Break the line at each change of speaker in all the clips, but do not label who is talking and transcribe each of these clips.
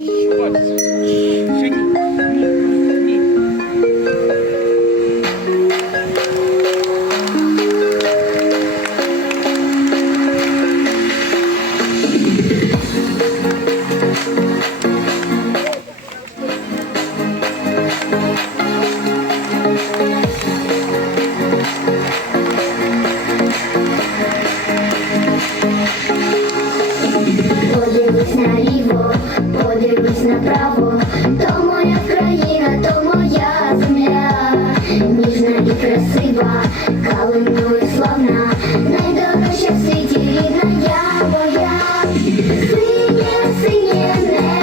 Подивись
синє, синє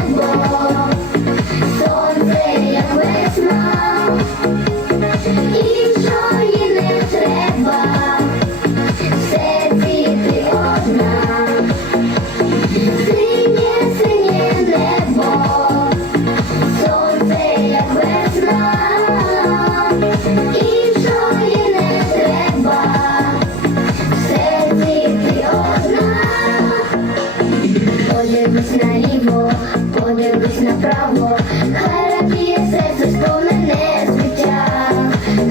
подивись наліво, подивись направо, хай радіє серце сповнене звиття,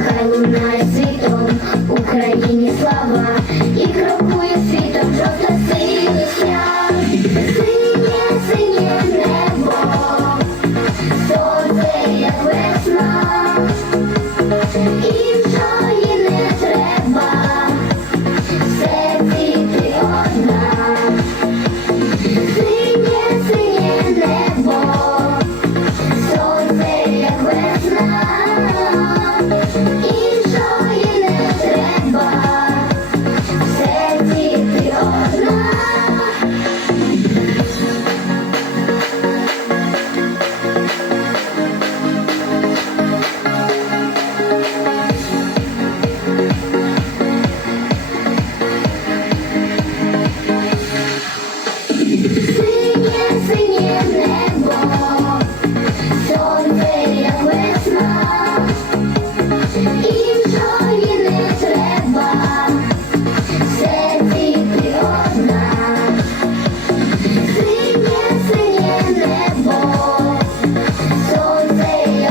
хай лунає світом, Україні слава.